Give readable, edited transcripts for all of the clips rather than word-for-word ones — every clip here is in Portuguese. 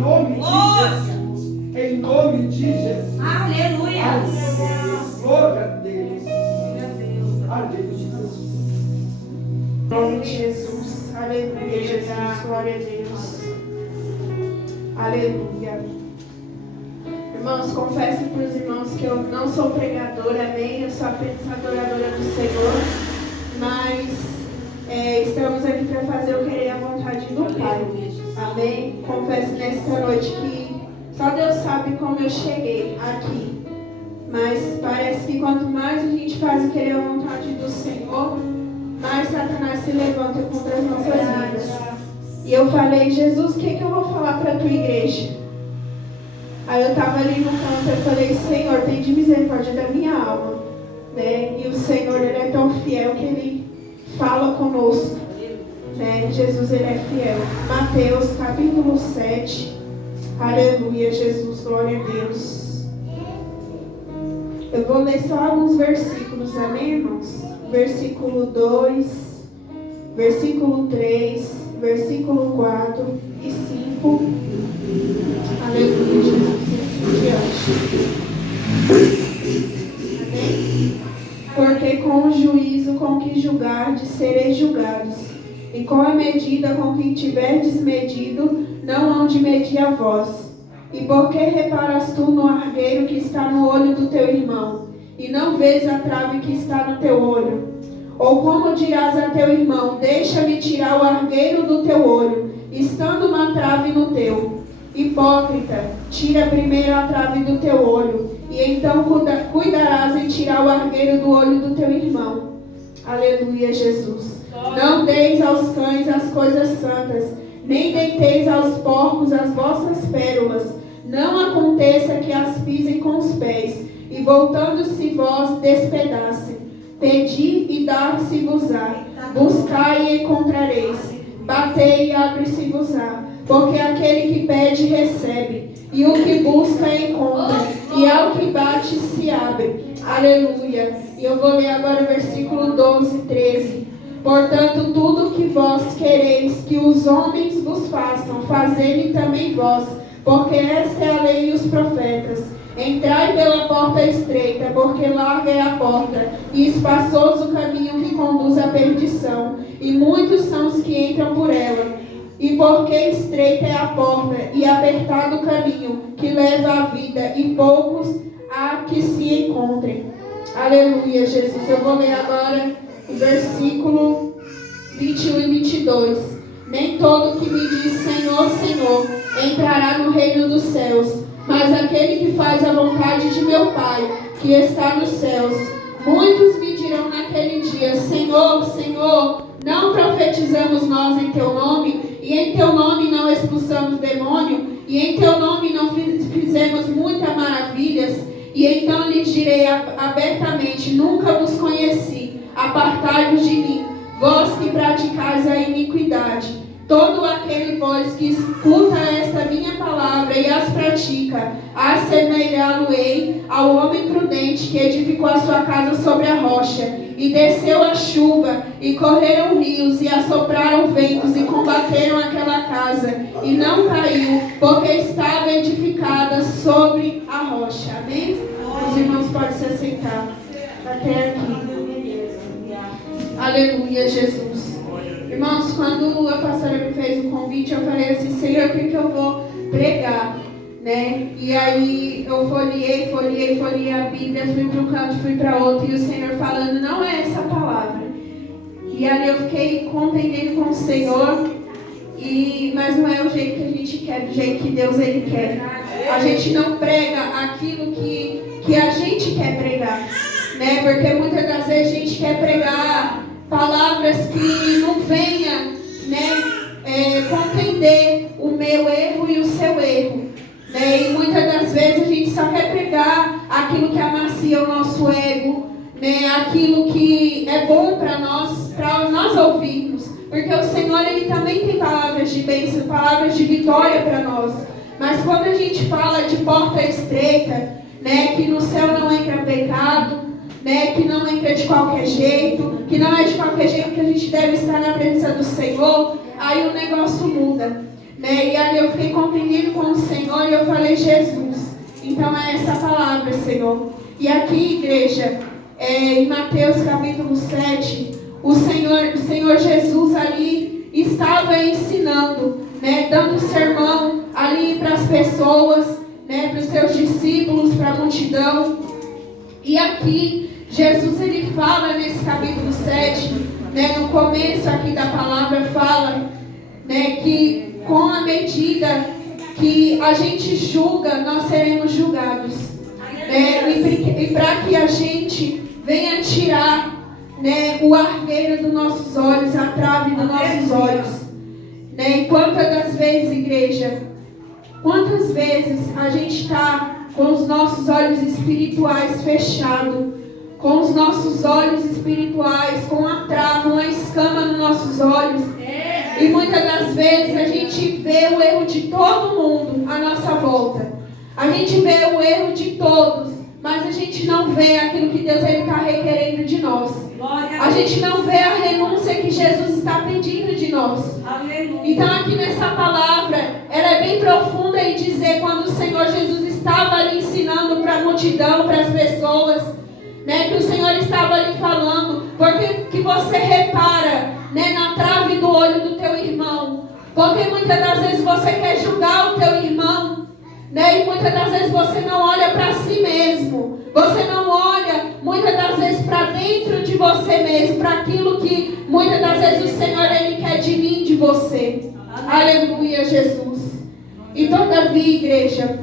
nome de Jesus. Em nome de Jesus. Aleluia. Glória a Deus. Aleluia. Em nome de Jesus. Aleluia, Jesus. Glória a Deus. Aleluia. Irmãos, confesso para os irmãos que eu não sou pregadora, amém? Eu sou apenas adoradora do Senhor. Mas estamos aqui para fazer o querer e a vontade do Pai. Amém? Confesso nesta noite que só Deus sabe como eu cheguei aqui. Mas parece que quanto mais a gente faz o querer e a vontade do Senhor, mais Satanás se levanta contra as nossas vidas. E eu falei, Jesus, o que eu vou falar para a tua igreja? Aí eu estava ali no canto, eu falei, Senhor, tem de misericórdia da minha alma. Né? E o Senhor, Ele é tão fiel que Ele fala conosco. Né? Jesus, Ele é fiel. Mateus, capítulo 7. Aleluia, Jesus, glória a Deus. Eu vou ler só alguns versículos, amém, irmãos? Versículo 2, versículo 3, versículo 4 e 5. Aleluia, Jesus, amém? Porque com o juízo com que julgardes, sereis julgados, e com a medida com que tiverdes medido, não hão de medir a vós. E por que reparas tu no argueiro que está no olho do teu irmão, e não vês a trave que está no teu olho? Ou como dirás a teu irmão, deixa-me tirar o argueiro do teu olho, estando uma trave no teu? Hipócrita, tira primeiro a trave do teu olho, e então cuidarás em tirar o argueiro do olho do teu irmão. Aleluia, Jesus. Não deis aos cães as coisas santas, nem deiteis aos porcos as vossas pérolas. Não aconteça que as pisem com os pés, e voltando-se vós despedacem. Pedi e dar-se-vos-á, buscai e encontrareis, batei e abre-se-vos-á. Porque aquele que pede, recebe, e o que busca, encontra, e ao que bate, se abre. Aleluia. E eu vou ler agora o versículo 12, 13. Portanto, tudo que vós quereis que os homens vos façam, fazei-lhe também vós, porque esta é a lei e os profetas. Entrai pela porta estreita, porque larga é a porta, e espaçoso o caminho que conduz à perdição, e muitos são os que entram por ela. E porque estreita é a porta, e apertado o caminho que leva à vida, e poucos há que se encontrem. Aleluia, Jesus. Eu vou ler agora o versículo 21 e 22. Nem todo que me diz Senhor, Senhor, entrará no reino dos céus, mas aquele que faz a vontade de meu Pai, que está nos céus. Muitos me dirão naquele dia, Senhor, Senhor, não profetizamos nós em teu nome, e em teu nome não expulsamos demônio, e em teu nome não fizemos muitas maravilhas? E então lhes direi abertamente, nunca vos conheci, apartai-vos de mim, vós que praticais a iniquidade. Todo aquele, pois, que escuta esta minha palavra e as pratica, assemelhá-lo-ei ao homem prudente que edificou a sua casa sobre a rocha, e desceu a chuva, e correram rios, e assopraram ventos, e combateram aquela casa, e não caiu, porque estava edificada sobre a rocha. Amém? Os irmãos podem se assentar até aqui. Aleluia, Jesus. Irmãos, quando a pastora me fez o convite, eu falei assim, Senhor, o que eu vou pregar? Né? E aí eu folhei a Bíblia, fui para um canto, fui para outro, e o Senhor falando, não é essa palavra. E ali eu fiquei contendendo com o Senhor, mas não é o jeito que a gente quer, do jeito que Deus Ele quer. A gente não prega aquilo que a gente quer pregar, né? Porque muitas das vezes a gente quer pregar palavras que não venha, né, contender o meu erro e o seu erro, né? E muitas das vezes a gente só quer pregar aquilo que amacia o nosso ego, né? Aquilo que é bom para nós ouvirmos, porque o Senhor Ele também tem palavras de bênção, palavras de vitória para nós. Mas quando a gente fala de porta estreita, né, que no céu não entra pecado, né, que não entra de qualquer jeito, que não é de qualquer jeito que a gente deve estar na presença do Senhor, aí o negócio muda. né? E ali eu fiquei compreendendo com o Senhor e eu falei, Jesus, então é essa palavra, Senhor. E aqui, igreja, em Mateus capítulo 7, o Senhor Jesus ali estava ensinando, né? Dando sermão ali para as pessoas, né? Para os seus discípulos, para a multidão. E aqui, Jesus ele fala nesse capítulo 7, né? No começo aqui da palavra fala, né? Que com a medida que a gente julga, nós seremos julgados. E para que a gente venha tirar, né, o argueiro dos nossos olhos, a trave dos nossos olhos. Né? E quantas das vezes, igreja, quantas vezes a gente está com os nossos olhos espirituais fechados, com os nossos olhos espirituais, com a trava, uma escama nos nossos olhos. E muitas das vezes a gente vê o erro de todo mundo à nossa volta. A gente vê o erro de todos, mas a gente não vê aquilo que Deus está requerendo de nós. A gente não vê a renúncia que Jesus está pedindo de nós. Então aqui nessa palavra, ela é bem profunda em dizer quando o Senhor Jesus estava ali ensinando para a multidão, para as pessoas, né, que o Senhor estava ali falando, porque que você repara, né, na trave do olho do teu irmão, porque muitas das vezes você quer julgar o teu irmão, né, e muitas das vezes você não olha para si mesmo, você não olha muitas das vezes para dentro de você mesmo, para aquilo que muitas das vezes o Senhor ele quer de mim, de você. Aleluia, Jesus. E todavia, igreja,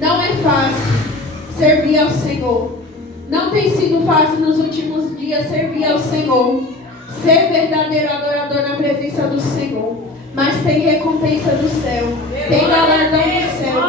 não é fácil servir ao Senhor. Não tem sido fácil nos últimos dias servir ao Senhor, ser verdadeiro adorador na presença do Senhor. Mas tem recompensa do céu, tem galardão do céu.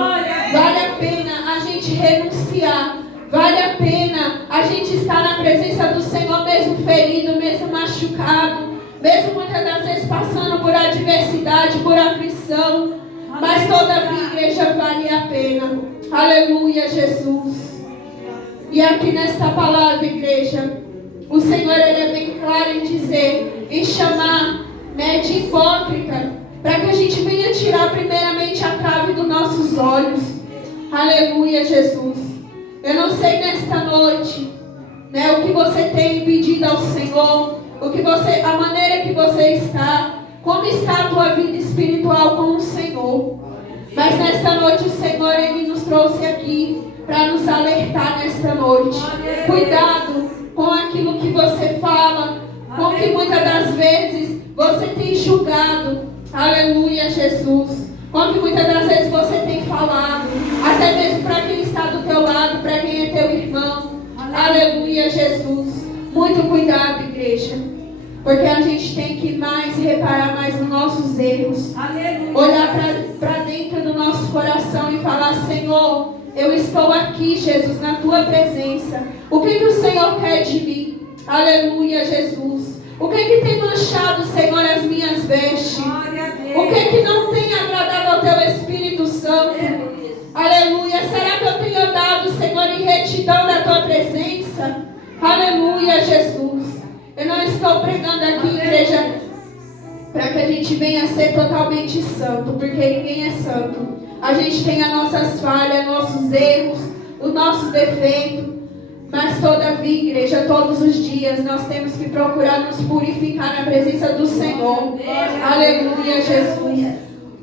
Vale a pena a gente renunciar, vale a pena a gente estar na presença do Senhor, mesmo ferido, mesmo machucado, mesmo muitas das vezes passando por adversidade, por aflição. Mas todavia, igreja, vale a pena. Aleluia, Jesus. E aqui nesta palavra, igreja, o Senhor ele é bem claro em dizer, em chamar, né, de hipócrita, para que a gente venha tirar primeiramente a trave dos nossos olhos. Aleluia, Jesus. Eu não sei nesta noite, né, o que você tem pedido ao Senhor, a maneira que você está, como está a tua vida espiritual com o Senhor. Mas nesta noite o Senhor ele nos trouxe aqui para nos alertar nesta noite. Cuidado com aquilo que você fala, com que muitas das vezes você tem julgado. Aleluia, Jesus. Com que muitas das vezes você tem falado, até mesmo para quem está do teu lado, para quem é teu irmão. Aleluia, Jesus. Muito cuidado, igreja. Porque a gente tem que reparar mais nos nossos erros. Aleluia. Olhar para dentro do nosso coração e falar, Senhor, eu estou aqui, Jesus, na tua presença. O que o Senhor quer de mim? Aleluia, Jesus. O que tem manchado, Senhor, as minhas vestes? O que não tem agradado ao teu Espírito Santo? Aleluia. Será que eu tenho andado, Senhor, em retidão da tua presença? Aleluia, Jesus. Eu não estou pregando aqui, igreja, para que a gente venha ser totalmente santo, porque ninguém é santo. A gente tem as nossas falhas, nossos erros, os nossos defeitos. Mas todavia, igreja, todos os dias nós temos que procurar nos purificar na presença do Senhor. Aleluia, Jesus.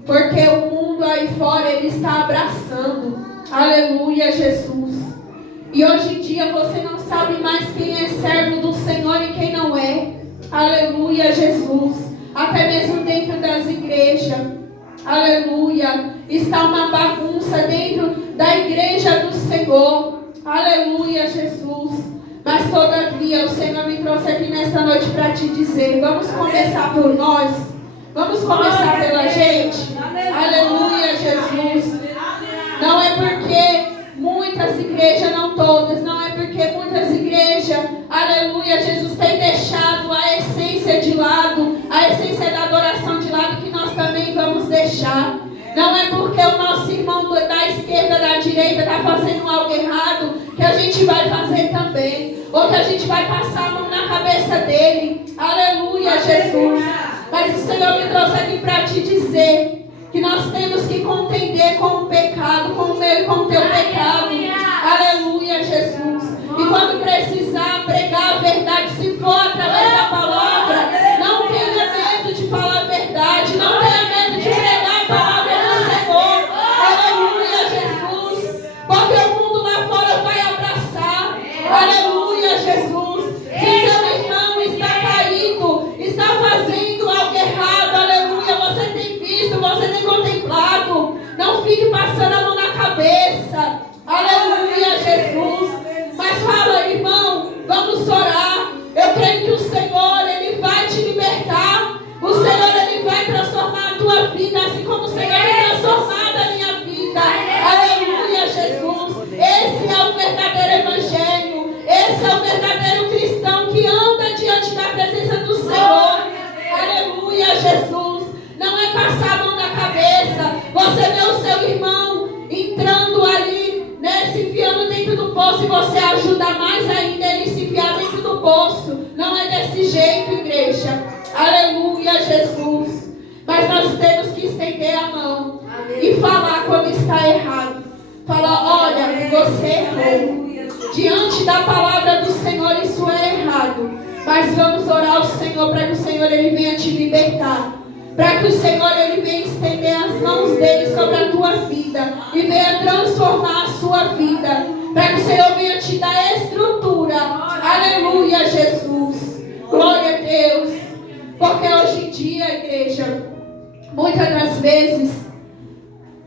Porque o mundo aí fora, ele está abraçando. Aleluia, Jesus. E hoje em dia você não sabe mais quem é servo do Senhor e quem não é. Aleluia, Jesus. Até mesmo dentro das igrejas. Aleluia. Está uma bagunça dentro da igreja do Senhor. Aleluia, Jesus. Mas todavia o Senhor me trouxe aqui nesta noite para te dizer, vamos começar por nós. Vamos começar pela gente. Aleluia, Jesus. Não é porque muitas igrejas, não todas, não é porque muitas igrejas, aleluia, Jesus tem deixado a essência de lado, a essência da adoração de lado, que nós também vamos deixar. Não é porque o nosso irmão da esquerda, da direita está fazendo algo errado, que a gente vai fazer também, ou que a gente vai passar a mão na cabeça dele. Aleluia, Jesus. Mas o Senhor me trouxe aqui para te dizer que nós temos que contender com o pecado, com o meu e com o teu pecado. Aleluia, Jesus. E quando precisar pregar a verdade, se for através da palavra, não tenha medo de falar a verdade, não tenha medo de pregar a palavra do Senhor. Aleluia, Jesus. Porque o mundo lá fora vai abraçar. Aleluia, Jesus. Se seu irmão está caído, está fazendo algo errado, aleluia, você tem visto, você tem contemplado, não fique passando a mão na cabeça. Aleluia, Jesus. Mas fala, irmão, vamos orar. Eu creio que o Senhor, Ele vai te libertar. O Senhor, Ele vai transformar a tua vida, assim como o Senhor tem transformado a minha vida. Aleluia, Jesus. Esse é o verdadeiro evangelho. Esse é o verdadeiro cristão que anda diante da presença do Senhor. Aleluia, Jesus. Não é passar a mão na cabeça. Você vê o seu irmão entrando ali, né, se enfiando dentro do poço, e você ajuda mais ainda ele se enfiar dentro do poço. Não é desse jeito, igreja. Aleluia, Jesus. Mas nós temos que estender a mão e falar quando está errado. Falar, olha, você errou. Diante da palavra do Senhor, isso é errado. Mas vamos orar ao Senhor para que o Senhor, Ele venha te libertar. Para que o Senhor, Ele venha estender as mãos dEle sobre a tua vida e venha transformar a sua vida. Para que o Senhor venha te dar estrutura. Aleluia, Jesus. Glória a Deus. Porque hoje em dia, igreja, muitas das vezes,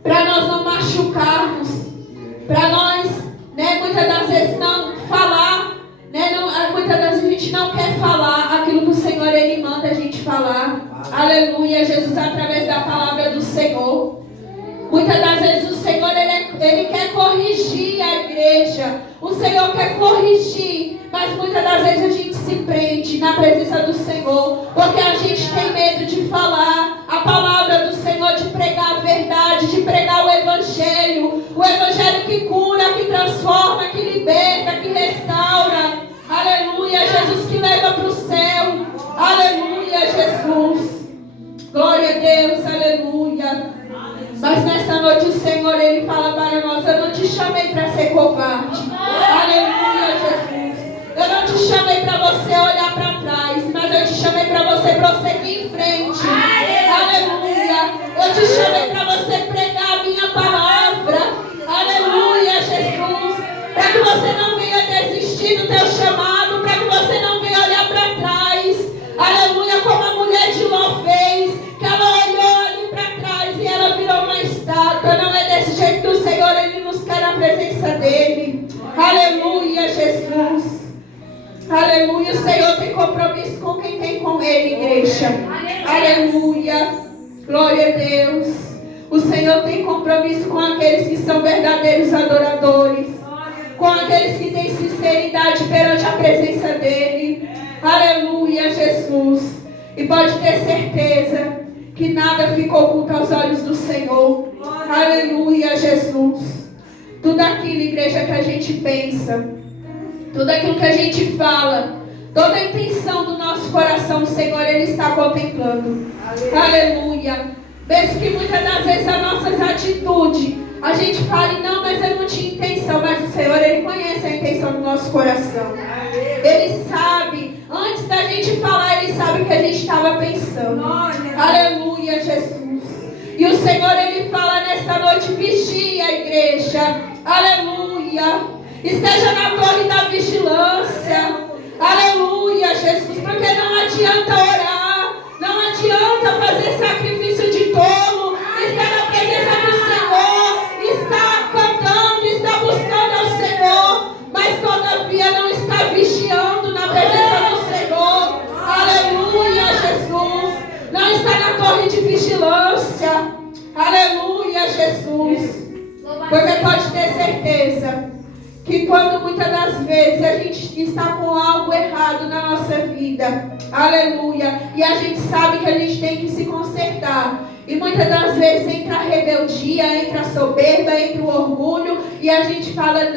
para nós não machucarmos, para nós, né, muitas das vezes não falar, né, muitas das vezes a gente não quer falar aquilo que o Senhor, Ele manda a gente falar. Aleluia, Jesus, através da palavra do Senhor. Muitas das vezes o Senhor, Ele quer corrigir a igreja. O Senhor quer corrigir, mas muitas das vezes a gente se prende na presença do Senhor, porque a gente tem medo de falar a palavra do Senhor, de pregar a verdade, de pregar o Evangelho que cura, que transforma, que liberta, que restaura. Aleluia, Jesus, que leva para o céu. Aleluia, Jesus. Glória a Deus, aleluia. Mas nesta noite o Senhor, Ele fala para nós: eu não te chamei para ser covarde. Aleluia, Jesus. Eu não te chamei para você olhar para trás, mas eu te chamei para você prosseguir em frente. Aleluia. Eu te chamei para você pregar a minha palavra. Aleluia, Jesus. Para que você não venha desistir do teu chamado, para que você não venha olhar para trás. Aleluia, como a mulher de Ló fez, que ela olhou ali para trás e ela virou uma estátua. Não é desse jeito que o Senhor, Ele nos quer na presença dEle. Aleluia, Jesus. Aleluia, o Senhor tem compromisso com quem tem com Ele, igreja. Aleluia, glória a Deus. O Senhor tem compromisso com aqueles que são verdadeiros adoradores, com aqueles que têm sinceridade perante a presença dEle. Aleluia, Jesus. E pode ter certeza que nada ficou oculto aos olhos do Senhor. Aleluia, Jesus. Tudo aquilo, igreja, que a gente pensa, tudo aquilo que a gente fala, toda a intenção do nosso coração, o Senhor, Ele está contemplando. Aleluia. Mesmo que muitas das vezes as nossas atitudes, a gente fale, não, mas eu não tinha intenção. Mas o Senhor, Ele conhece a intenção do nosso coração. Ele sabe, antes da gente falar, Ele sabe o que a gente estava pensando. Aleluia, Jesus. E o Senhor, Ele fala nesta noite: vigia a igreja. Aleluia. Esteja na torre da vigilância. Aleluia, Jesus. Porque não adianta orar, não adianta fazer sacrifício de tolo. Está na presença do Senhor, está cantando, está buscando ao Senhor, mas todavia não está vigiando na presença do Senhor. Aleluia, Jesus. Não está na torre de vigilância. Aleluia, Jesus. Porque pode ter certeza que quando muitas das vezes a gente está com algo errado na nossa vida, aleluia, e a gente sabe que a gente tem que se consertar, e muitas das vezes entra a rebeldia, entra a soberba, entra o orgulho, e a gente fala,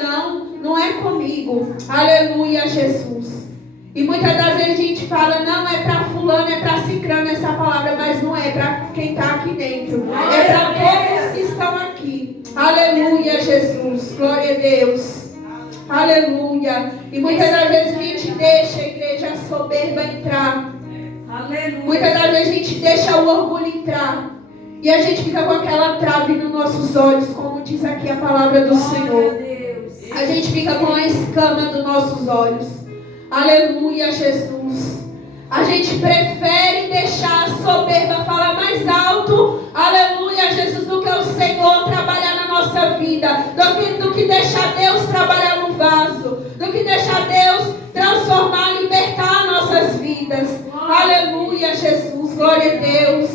não é comigo. Aleluia, Jesus. E muitas das vezes a gente fala, não é para fulano, é para ciclano essa palavra, mas não é para quem está aqui dentro. É para todos que estão aqui. Aleluia, Jesus. Glória a Deus. Aleluia. E muitas das vezes a gente deixa a igreja soberba entrar. Aleluia. Muitas das vezes a gente deixa o orgulho entrar. E a gente fica com aquela trave nos nossos olhos, como diz aqui a palavra do Senhor. A gente fica com a escama dos nossos olhos. Aleluia, Jesus. A gente prefere deixar a soberba falar mais alto, aleluia, Jesus, do que o Senhor trabalhar na nossa vida, do que deixar Deus trabalhar no vaso, do que deixar Deus transformar, libertar nossas vidas. Aleluia, Jesus, glória a Deus.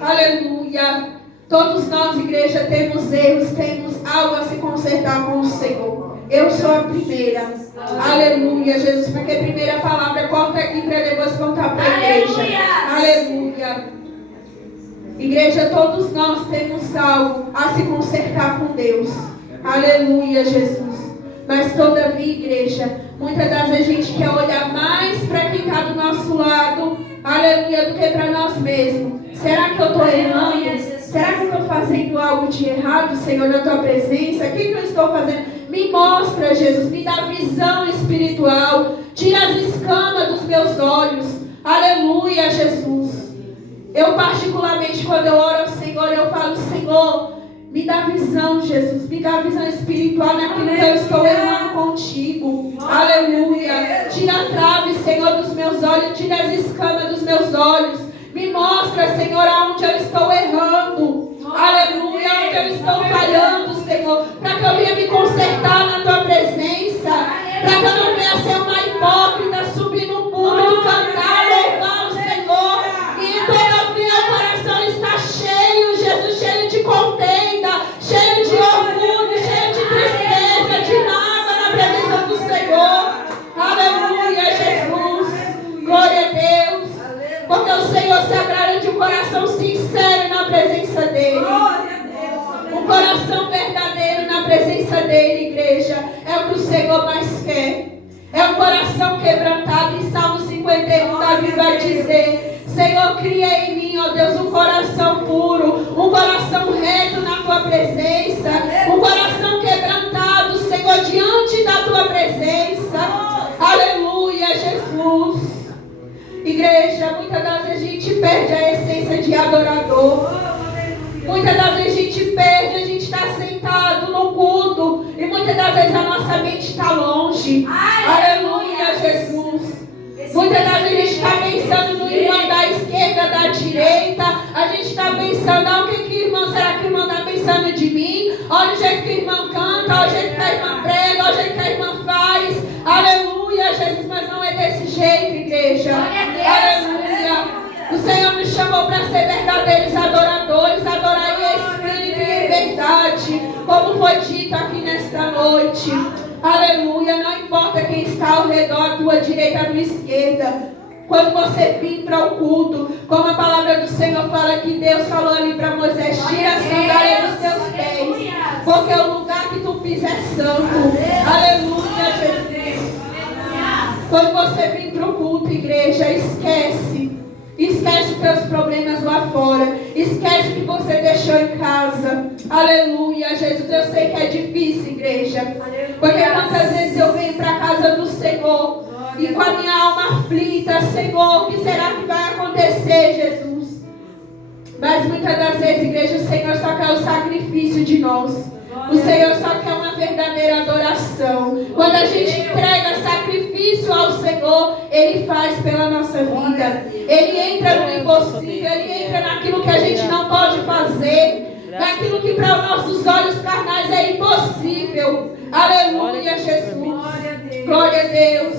Aleluia. Todos nós, igreja, temos erros, temos algo a se consertar com o Senhor. Eu sou a primeira. Aleluia, Jesus, porque a primeira palavra corta aqui para depois contar para a igreja. Aleluia. Igreja, todos nós temos algo a se consertar com Deus. Aleluia, Jesus. Mas todavia, igreja, muitas das vezes a gente quer olhar mais para quem está do nosso lado, aleluia, do que para nós mesmos. Será que eu estou errando? Será que eu estou fazendo algo de errado, Senhor, na tua presença? O que eu estou fazendo? Me mostra, Jesus, me dá visão espiritual. Tira as escamas dos meus olhos. Aleluia, Jesus. Eu particularmente, quando eu oro ao Senhor, eu falo, Senhor, me dá visão, Jesus. Me dá visão espiritual naquilo que eu estou errando contigo. Aleluia. Tira a trave, Senhor, dos meus olhos. Tira as escamas dos meus olhos. Me mostra, Senhor, aonde eu estou errando. Aleluia, onde eu estou falhando, Senhor. Para que eu venha me consertar na tua presença. Para que eu não venha ser uma hipócrita, subir no púlpito, cantar, louvar o Senhor. E todavia o coração está cheio, Jesus, cheio de contenda, cheio de orgulho, cheio de tristeza, de mágoa na presença do Senhor. Aleluia, Jesus. Glória a Deus. Porque o Senhor se agrada de um coração sincero na presença dEle. Um coração verdadeiro na presença dEle, igreja. É o que o Senhor mais quer. É um coração quebrantado. Em Salmo 51, Davi vai dizer, Senhor, cria em mim, ó Deus, um coração puro, um coração reto na tua presença, um coração quebrantado, Senhor, diante da tua presença. Aleluia, Jesus. Igreja, muitas das vezes a gente perde a essência de adorador. Muitas das vezes a gente perde, a gente está sentado no culto e muitas das vezes a nossa mente está longe. Aleluia, Jesus. Muitas das vezes a gente está pensando no irmão da esquerda, da direita. A gente está pensando, o que irmão, será que o irmão está pensando de mim? Olha o jeito que o irmão canta, olha o jeito que a irmã prega, olha o jeito que a irmã faz. Aleluia, Jesus, mas não é desse jeito, igreja. Aleluia. O Senhor nos chamou para ser verdadeiros adoradores, adorar em espírito e em verdade, como foi dito aqui nesta noite. Aleluia, não importa quem está ao redor, à tua direita, à tua esquerda. Quando você vir para o culto, como a palavra do Senhor fala que Deus falou ali para Moisés, tira a sandália dos teus pés, porque o lugar que tu pisas é santo. Aleluia, Jesus. Quando você vir para o culto, igreja, esquece os teus problemas lá fora. Esquece o que você deixou em casa. Aleluia, Jesus. Eu sei que é difícil, igreja. Porque quantas vezes eu venho para a casa do Senhor e com a minha alma aflita, Senhor, o que será que vai acontecer, Jesus? Mas muitas das vezes, igreja, o Senhor só quer o sacrifício de nós. O Senhor só quer uma verdadeira adoração. Quando a gente entrega sacrifício ao Senhor, Ele faz pela nossa vida. Ele entra no impossível, Ele entra naquilo que a gente não pode fazer, naquilo que para os nossos olhos carnais é impossível. Aleluia, Jesus. Glória a Deus.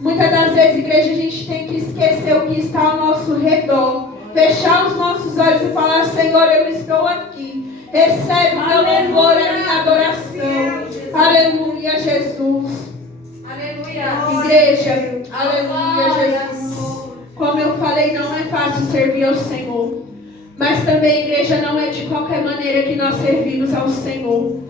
Muitas das vezes, igreja, a gente tem que esquecer o que está ao nosso redor. Fechar os nossos olhos e falar, Senhor, eu estou aqui. Recebe o meu louvor, a minha adoração. Aleluia, Jesus. Aleluia. Igreja, aleluia, Jesus. Como eu falei, não é fácil servir ao Senhor. Mas também, igreja, não é de qualquer maneira que nós servimos ao Senhor.